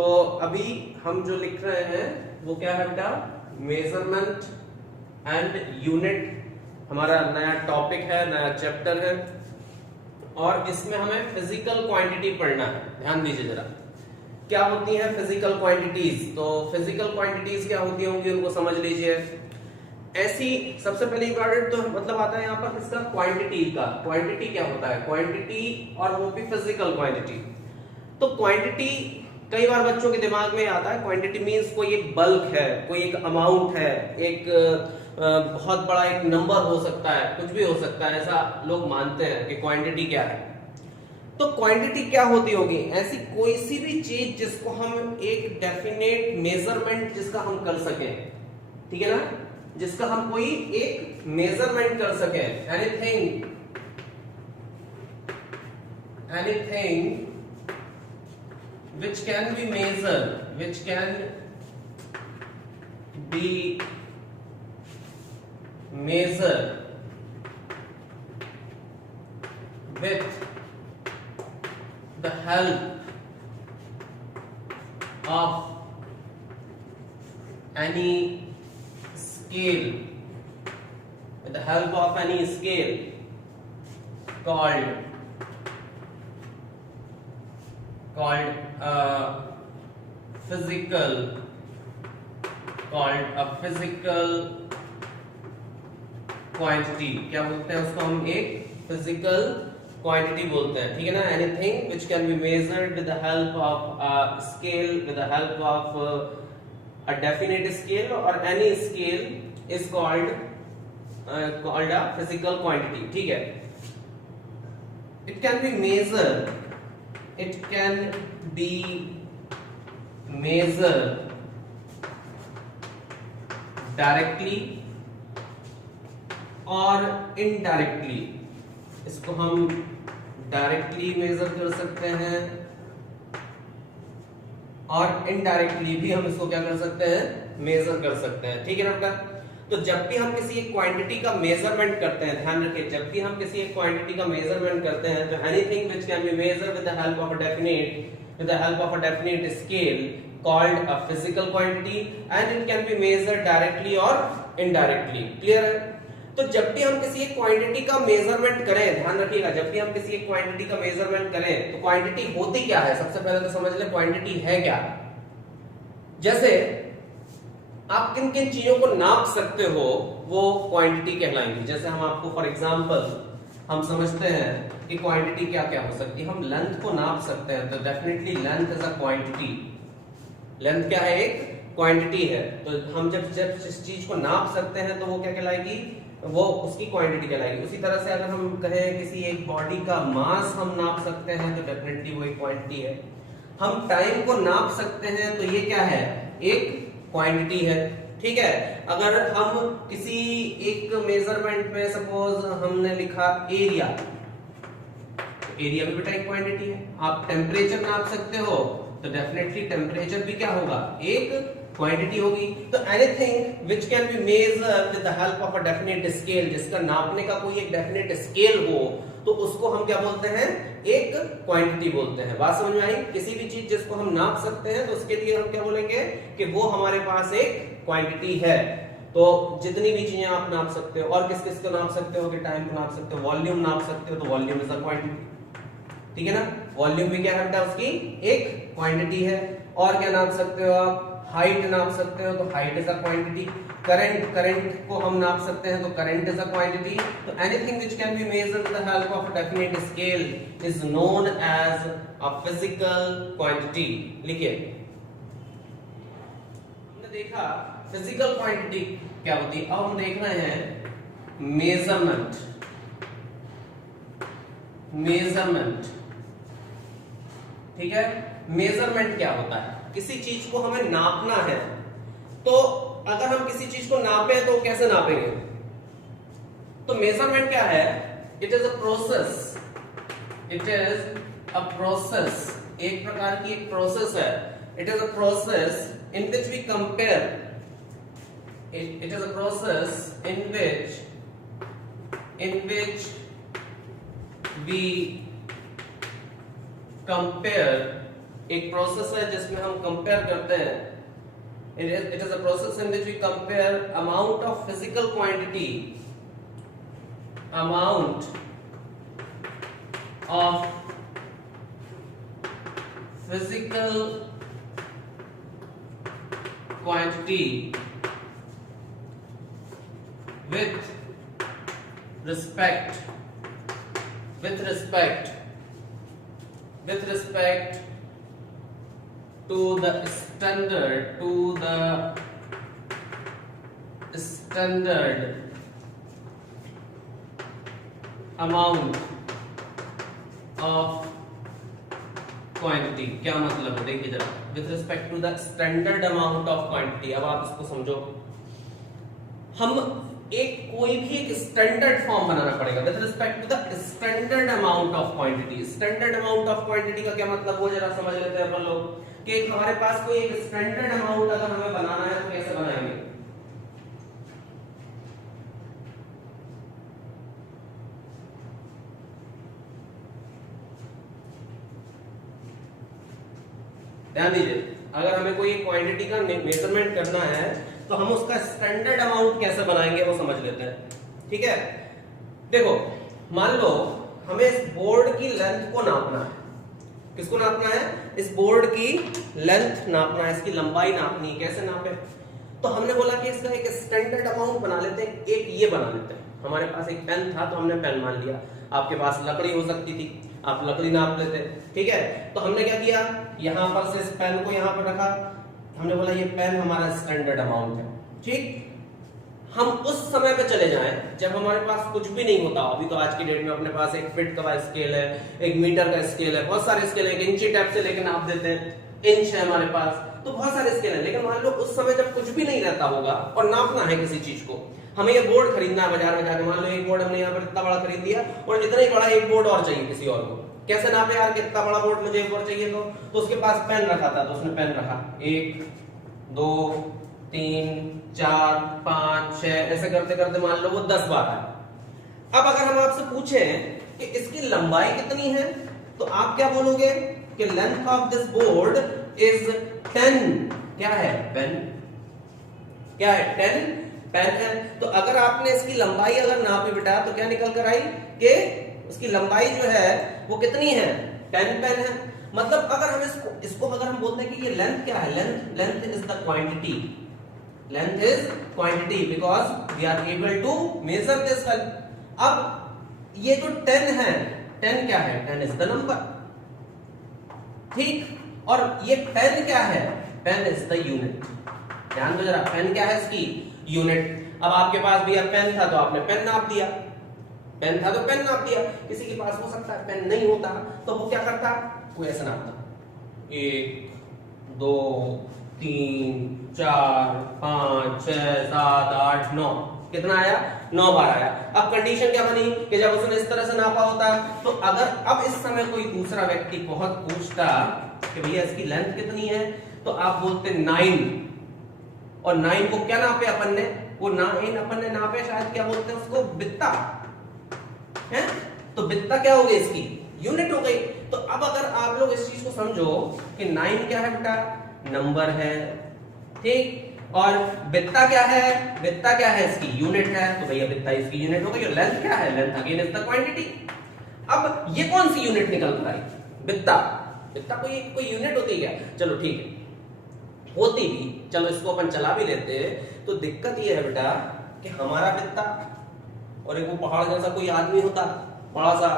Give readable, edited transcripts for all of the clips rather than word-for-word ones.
तो अभी हम जो लिख रहे हैं वो क्या है बेटा, मेजरमेंट एंड यूनिट हमारा नया टॉपिक है, नया चैप्टर है और इसमें हमें फिजिकल क्वांटिटी पढ़ना है। ध्यान दीजिए जरा, क्या होती है फिजिकल क्वांटिटीज। तो फिजिकल क्वांटिटीज क्या होती होंगी उनको समझ लीजिए। ऐसी सबसे पहले इंपॉर्टेंट तो मतलब आता है यहाँ पर इसका क्वांटिटी का। क्वांटिटी क्या होता है, क्वांटिटी और वो भी फिजिकल क्वांटिटी। तो क्वांटिटी कई बार बच्चों के दिमाग में आता है, क्वांटिटी मींस कोई एक बल्क है, कोई एक अमाउंट है, एक बहुत बड़ा एक नंबर हो सकता है, कुछ भी हो सकता है, ऐसा लोग मानते हैं कि क्वांटिटी क्या है। तो क्वांटिटी क्या होती होगी, ऐसी कोई सी भी चीज जिसको हम एक डेफिनेट मेजरमेंट जिसका हम कर सकें, ठीक है ना, जिसका हम कोई एक मेजरमेंट कर सकें। Anything which can be measured, which can be measured with the help of any scale, with the help of any scale called a physical quantity। क्या बोलते हैं उसको, हम एक फिजिकल क्वांटिटी बोलते हैं, ठीक है ना। Anything which can be measured with the help of a scale, with the help of a definite scale और any scale is called a physical quantity, ठीक है। It can be measured, it can be measured directly और indirectly। इसको हम directly measure कर सकते हैं और इनडायरेक्टली भी हम इसको क्या कर सकते हैं, मेजर कर सकते हैं, ठीक है ना बेटा। तो जब भी हम किसी एक क्वांटिटी का मेजरमेंट करते हैं, ध्यान रखिए, जब भी हम किसी एक क्वांटिटी का मेजरमेंट करते हैं तो anything which can be measured with the help of a definite scale called a physical quantity and it can be measured directly और इनडायरेक्टली। क्लियर है। तो जब भी हम किसी एक क्वांटिटी का मेजरमेंट करें, ध्यान रखिएगा, जब भी हम किसी एक क्वांटिटी का मेजरमेंट करें तो क्वांटिटी होती क्या है, सबसे पहले तो समझ ले क्वांटिटी है क्या। जैसे आप किन किन चीजों को नाप सकते हो वो क्वांटिटी कहलाएंगी। जैसे हम आपको फॉर एग्जांपल हम समझते हैं कि क्वांटिटी क्या क्या हो सकती है। हम लेंथ को नाप सकते हैं, तो definitely length is a quantity. Length क्या है, एक क्वांटिटी है। तो हम जब इस चीज को नाप सकते हैं तो वो क्या कहलाएगी, वो उसकी क्वांटिटी कहलाएगी। उसी तरह से अगर हम कहें किसी एक बॉडी का मास हम नाप सकते हैं तो डेफिनेटली वो एक क्वांटिटी है। हम टाइम को नाप सकते हैं तो ये क्या है, एक क्वांटिटी है, ठीक है। अगर हम किसी एक मेजरमेंट में सपोज हमने लिखा एरिया, तो एरिया भी बेटा एक क्वांटिटी है। आप टेम्परेचर नाप सकते हो तो डेफिनेटली टेम्परेचर भी क्या होगा, एक क्वांटिटी होगी। तो anything which can be measured with the help of a definite scale, जिसका नापने का कोई एक डेफिनेट स्केल हो तो उसको हम क्या बोलते हैं, एक क्वांटिटी बोलते हैं। बात समझ में आई। किसी भी चीज जिसको हम नाप सकते हैं तो उसके लिए हम क्या बोलेंगे कि वो हमारे पास एक क्वांटिटी है। तो जितनी भी चीजें आप नाप सकते हो, और किस किस को नाप सकते हो, कि टाइम को नाप सकते हो, वॉल्यूम नाप सकते हो, तो वॉल्यूम इज अ क्वांटिटी, ठीक है ना। वॉल्यूम भी क्या है बेटा, उसकी एक क्वांटिटी है। और क्या नाप सकते हो आप, हाइट नाप सकते हो, तो height is a quantity. Current को हम नाप सकते हैं तो करंट इज अ क्वांटिटी। तो anything which can be measured with the help of a definite scale is known as a physical quantity. लिखिए, हमने देखा फिजिकल क्वांटिटी क्या होती है। अब हम देख रहे हैं मेजरमेंट। ठीक है, मेजरमेंट क्या होता है, किसी चीज को हमें नापना है। तो अगर हम किसी चीज को नापे तो कैसे नापेंगे, तो मेजरमेंट क्या है, इट इज अ प्रोसेस, एक प्रकार की एक प्रोसेस है। It is a process in which we compare, it is a process in which we compare एक प्रोसेस है जिसमें हम कंपेयर करते हैं, it is a process in which we compare amount of physical quantity, amount of physical quantity with respect to the standard amount of quantity. क्या मतलब है देखिए जरा, with respect to the standard amount of quantity. अब आप इसको समझो, हम कोई भी एक स्टैंडर्ड फॉर्म बनाना पड़ेगा with respect to the standard amount of quantity. Standard amount of quantity का क्या मतलब, वो जरा समझ लेते हैं अपन लोग कि हमारे पास कोई एक स्टैंडर्ड अमाउंट अगर हमें बनाना है तो कैसे बनाएंगे। ध्यान दीजिए, अगर हमें कोई क्वांटिटी का मेजरमेंट करना है तो हम उसका स्टैंडर्ड अमाउंट कैसे बनाएंगे वो समझ लेते हैं। ठीक है, देखो मान लो हमें इस बोर्ड की लेंथ को नापना है। किसको नापना है? इस बोर्ड की लेंथ नापना है, इसकी लंबाई नापनी है। कैसे नापे? तो हमने बोला कि इसका एक स्टैंडर्ड अमाउंट बना लेते हैं। एक ये बना लेते हैं, हमारे पास एक पेन था तो हमने पेन मान लिया, आपके पास लकड़ी हो सकती थी, आप लकड़ी नाप लेते। ठीक है, तो हमने क्या किया, यहां पर से इस पेन को यहां पर रखा, हमने बोला ये पेन हमारा स्टैंडर्ड अमाउंट है। ठीक, हम उस समय पे चले जाएं जब हमारे पास कुछ भी नहीं होता। अभी तो आज की डेट में अपने पास एक फीट का स्केल है, एक मीटर का स्केल है, बहुत सारे स्केल है, एक इंची टैप से लेकर नाप देते हैं, इंच है हमारे पास, तो बहुत सारे स्केल है। लेकिन मान लो उस समय जब कुछ भी नहीं रहता होगा और नापना है किसी चीज को, हमें ये बोर्ड खरीदना है बाजार में जाके, मान लो एक बोर्ड हमने यहाँ पर इतना बड़ा खरीद दिया और इतना ही बड़ा एक बोर्ड और चाहिए किसी और को। कैसे नापे यार, कितना बड़ा बोर्ड मुझे एक और चाहिए, तो उसके पास पेन रखा था तो उसने पेन रखा, 1 2 3 4 5 6 ऐसे करते करते मान लो वो 10 बार आया। अब अगर हम आपसे पूछें कि इसकी लंबाई कितनी है, तो आप क्या बोलोगे कि length of this board is 10। क्या है? पेन। क्या है? 10 पेन है। तो अगर आपने इसकी लंबाई अगर नापी बेटा तो क्या निकल कर आई कि उसकी लंबाई जो है वो कितनी है? 10 पेन है। मतलब अगर हम इसको अगर हम बोलते हैं कि ये लेंथ क्या है, length is the quantity, length is quantity because we are able to measure this. अब ये जो 10 है, 10 क्या है? 10 इज द नंबर। ठीक, और ये पेन क्या है? Pen is the unit. ध्यान दो जरा, पेन क्या है? इसकी यूनिट। अब आपके पास भी पेन था तो आपने पेन नाप दिया, पेन था तो पेन नाप दिया। किसी के पास हो सकता है पेन नहीं होता तो वो क्या करता, वो ऐसा नापता, 1 2 3 4 5 6 7 8 9। कितना आया? 9 बार आया। अब कंडीशन क्या बनी कि जब उसने इस तरह से नापा होता, तो अगर अब इस समय कोई दूसरा व्यक्ति बहुत पूछता कि भैया इसकी लेंथ कितनी है, तो आप बोलते 9। और 9 को क्या नापे अपन ने? वो 9 अपन ने नापे शायद, क्या बोलते हैं उसको, बित्ता है। तो बित्ता क्या हो गई? इसकी यूनिट हो गई। तो अब अगर आप लोग इस चीज को समझो कि 9 क्या है बेटा? नंबर है। ठीक, और बित्ता क्या है? बित्ता क्या है? इसकी यूनिट है। तो भैया बित्ता इसकी यूनिट हो गई। और लेंथ क्या है? Length again is the quantity. अब ये कौन सी यूनिट निकल कर आई? बित्ता। बित्ता कोई यूनिट होती है? चलो ठीक है, होती भी, चलो इसको अपन चला भी लेते हैं। तो दिक्कत ये है बेटा कि हमारा बित्ता और एक वो पहाड़ जैसा कोई आदमी होता बड़ा सा,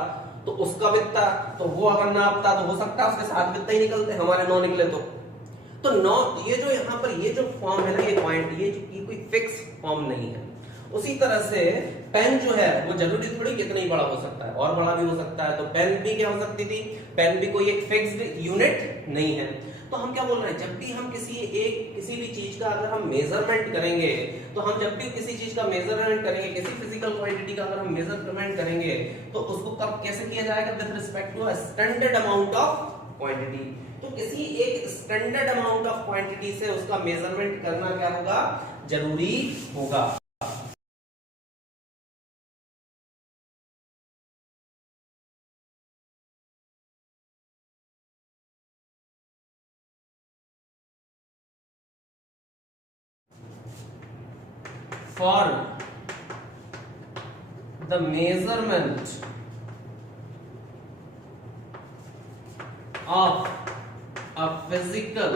तो उसका बित्ता, तो वो अगर नापता तो हो सकता है उसके साथ बित्ता ही निकलते, हमारे 9 निकले तो 9। ये जो यहाँ पर ये जो फॉर्म है ना, ये पॉइंट, ये कोई फिक्स फॉर्म नहीं है। उसी तरह से पेन जो है वो जरूरी थोड़ी कितना ही बड़ा हो सकता है, और बड़ा भी हो सकता है। तो पेन भी क्या हो सकती थी? पेन भी कोई एक फिक्स्ड यूनिट नहीं है। तो हम क्या बोल रहे हैं, जब भी हम किसी भी चीज का अगर हम मेजरमेंट करेंगे, तो हम जब भी किसी चीज का मेजरमेंट करेंगे, किसी फिजिकल क्वांटिटी का अगर हम मेजरमेंट करेंगे, तो उसको कब कैसे किया जाएगा? With respect to a standard amount of quantity. तो किसी एक स्टैंडर्ड अमाउंट ऑफ क्वांटिटी से उसका मेजरमेंट करना क्या होगा? जरूरी होगा। for the measurement of a physical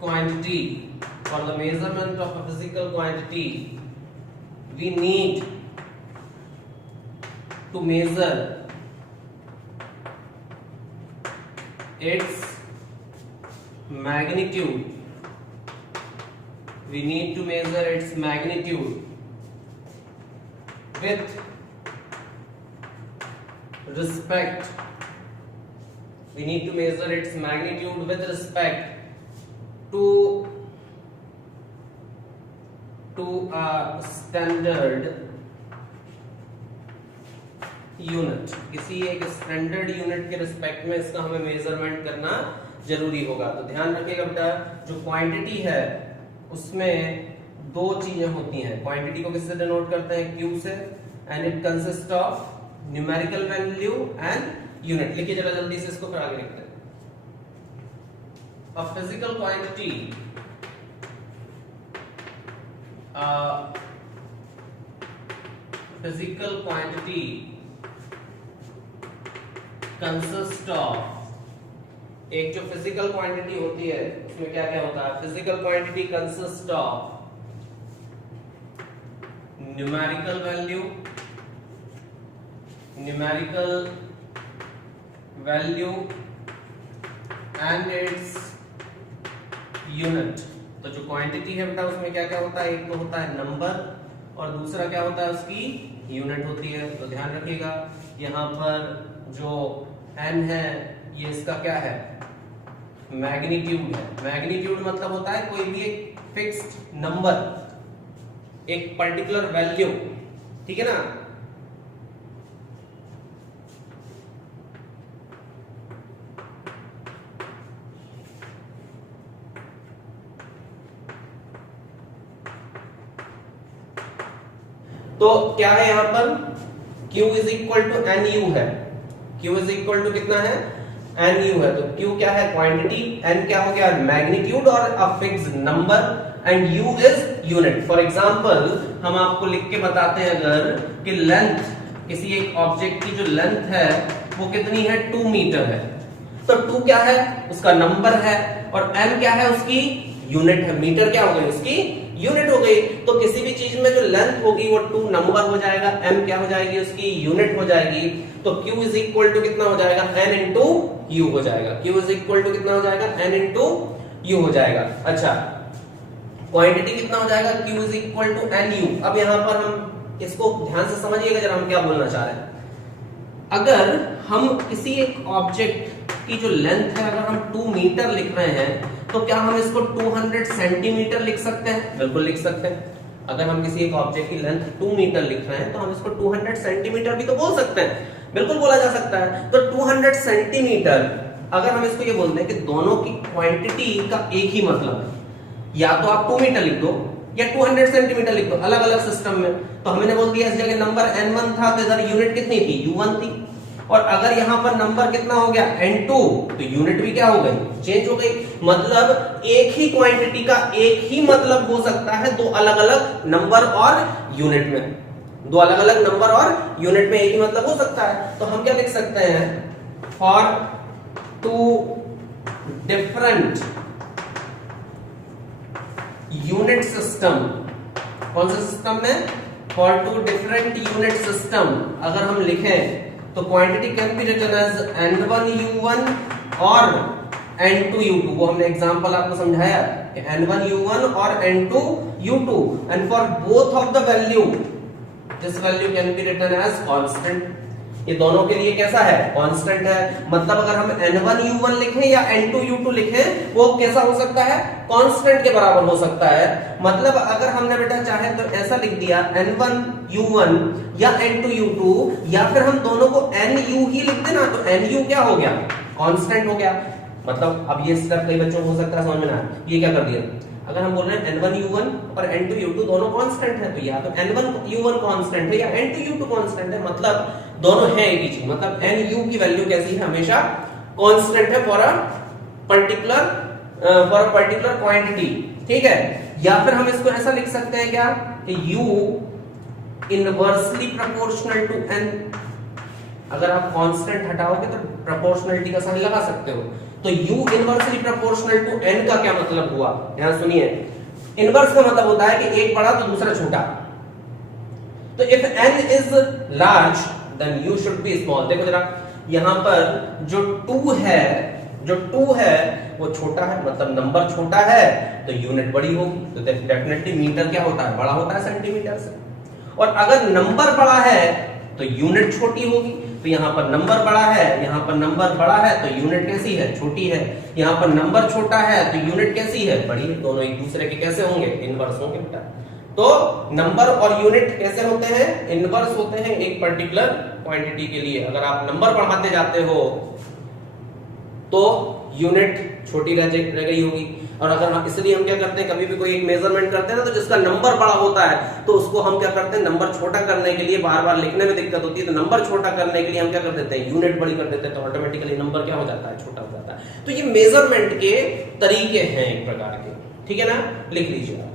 quantity, for the measurement of a physical quantity we need to measure its magnitude. We need to measure its magnitude with respect. We need to measure its magnitude with respect to a standard unit. किसी एक standard unit के respect में इसका हमें measurement करना जरूरी होगा. तो ध्यान रखिएगा बेटा, जो क्वांटिटी है उसमें दो चीजें होती हैं. क्वांटिटी को किससे डिनोट करते हैं? Q से. And it consist of numerical value and unit. लिखिए जरा जल्दी से इसको, फिर आगे लिखते हैं. अ फिजिकल क्वांटिटी कंसिस्ट ऑफ, एक जो फिजिकल क्वांटिटी होती है उसमें क्या क्या होता है? Physical quantity consist of numerical value and its unit. तो जो क्वांटिटी है बेटा उसमें क्या क्या होता है? एक तो होता है नंबर और दूसरा क्या होता है? उसकी यूनिट होती है. तो ध्यान रखिएगा, यहां पर जो n है ये इसका क्या है? मैग्नीट्यूड है. मैग्नीट्यूड मतलब होता है कोई भी एक फिक्स्ड नंबर, एक पर्टिकुलर वैल्यू. ठीक है ना? तो क्या है यहां पर? Q is equal to n u है. Q इज इक्वल टू कितना है? एन यू है. तो Q क्या है? क्वांटिटी. n क्या हो गया? मैग्नीट्यूड और a fixed number. And U is unit. For example हम आपको लिख के बताते हैं अगर कि लेंथ, किसी एक ऑब्जेक्ट की जो लेंथ है वो कितनी है? 2 मीटर है. तो 2 क्या है? उसका नंबर है. और n क्या है? उसकी यूनिट है. मीटर क्या हो गई? उसकी यूनिट हो गई. तो किसी भी चीज में जो लेंथ होगी वो 2 नंबर हो जाएगा, m क्या हो जाएगी? उसकी यूनिट हो जाएगी. तो Q इज इक्वल टू कितना हो जाएगा? n इंटू यू हो जाएगा. Q इज इक्वल टू कितना हो जाएगा? n इंटू यू हो जाएगा. अच्छा, क्वांटिटी कितना हो जाएगा? Q is equal to n u. अब यहां पर हम इसको ध्यान से समझिएगा जरा, हम क्या बोलना चाह रहे हैं. अगर हम किसी एक ऑब्जेक्ट की जो लेंथ है अगर हम 2 मीटर लिख रहे हैं तो क्या हम इसको 200 सेंटीमीटर लिख सकते हैं? बिल्कुल लिख सकते हैं. अगर हम किसी एक ऑब्जेक्ट की लेंथ 2 मीटर लिख रहे हैं तो हम इसको 200 सेंटीमीटर भी तो बोल सकते हैं. बिल्कुल बोला जा सकता है. तो 200 सेंटीमीटर अगर हम इसको ये बोलते हैं कि दोनों की क्वांटिटी का एक ही मतलब है, या तो आप 2 मीटर लिख दो या 200 सेंटीमीटर लिख दो, अलग अलग सिस्टम में. तो हमने बोल दिया इस जगह नंबर n1 था तो इधर यूनिट कितनी थी? u1 थी. और अगर यहां पर नंबर कितना हो गया? n2, तो यूनिट भी क्या हो गई? चेंज हो गई. मतलब एक ही क्वांटिटी का एक ही मतलब हो सकता है दो अलग अलग नंबर और यूनिट में. दो अलग अलग नंबर और यूनिट में एक ही मतलब हो सकता है. तो हम क्या लिख सकते हैं? For 2 different unit system. कौन सा सिस्टम में? फॉर 2 डिफरेंट यूनिट सिस्टम अगर हम लिखें तो quantity can be written as n1u1 और n2u2. वो हमने एग्जांपल आपको समझाया कि n1u1 और n2u2. And for both of the value this value can be written as constant. ये दोनों के लिए कैसा है? कांस्टेंट है. मतलब अगर हम n1u1 लिखें या n2u2 लिखें वो कैसा हो सकता है? कांस्टेंट के बराबर हो सकता है. मतलब अगर हमने बेटा चाहे तो ऐसा लिख दिया n1u1 या n2u2, या फिर हम दोनों को nu ही लिख देना तो nu क्या हो गया? कांस्टेंट हो गया. मतलब अब ये स्टेप कई बच्चों को हो सकता है समझ में ना आए. ये क्या कर दिया? अगर हम बोल रहे हैं n1u1 और n2u2 दोनों कांस्टेंट है तो या तो n1u1 कांस्टेंट है या n2u2 कांस्टेंट है. मतलब दोनों है एक ही चीज. मतलब nu की वैल्यू कैसी है? हमेशा कांस्टेंट है for a particular for a particular quantity, ठीक है। या फिर हम इसको ऐसा लिख सकते हैं क्या कि u inversely proportional to n। अगर आप कांस्टेंट हटाओगे तो प्रोपोर्शनलिटी का साइन लगा सकते हो। तो u inversely proportional to n का क्या मतलब हुआ, यहां सुनिए। इनवर्स का मतलब होता है कि एक बड़ा तो दूसरा छोटा। तो if n is large then u should be small. देखो जरा यहां पर जो 2 है वो छोटा है, मतलब नंबर छोटा है तो यूनिट बड़ी होगी। तो डेफिनेटली मीटर क्या होता है, बड़ा होता है सेंटीमीटर से। और अगर नंबर बड़ा है तो यूनिट छोटी होगी। तो यहाँ पर नंबर बड़ा है, यहाँ पर नंबर बड़ा है तो यूनिट कैसी है, छोटी है। यहाँ पर नंबर छोटा है तो यूनिट कैसी है, बड़ी है। दोनों एक दूसरे के कैसे होंगे, इनवर्स होंगे बेटा। तो नंबर और यूनिट कैसे होते हैं, इनवर्स होते हैं एक पर्टिकुलर क्वांटिटी के लिए। अगर आप नंबर बढ़ाते जाते हो तो यूनिट छोटी रह गई होगी। और अगर हम, इसलिए हम क्या करते हैं, कभी भी कोई एक मेजरमेंट करते हैं ना, तो जिसका नंबर बड़ा होता है तो उसको हम क्या करते हैं, नंबर छोटा करने के लिए, बार बार लिखने में दिक्कत होती है तो नंबर छोटा करने के लिए हम क्या कर देते हैं, यूनिट बड़ी कर देते हैं। तो ऑटोमेटिकली नंबर क्या हो जाता है, छोटा हो जाता है। तो ये मेजरमेंट के तरीके हैं एक प्रकार के, ठीक है ना, लिख लीजिए आप।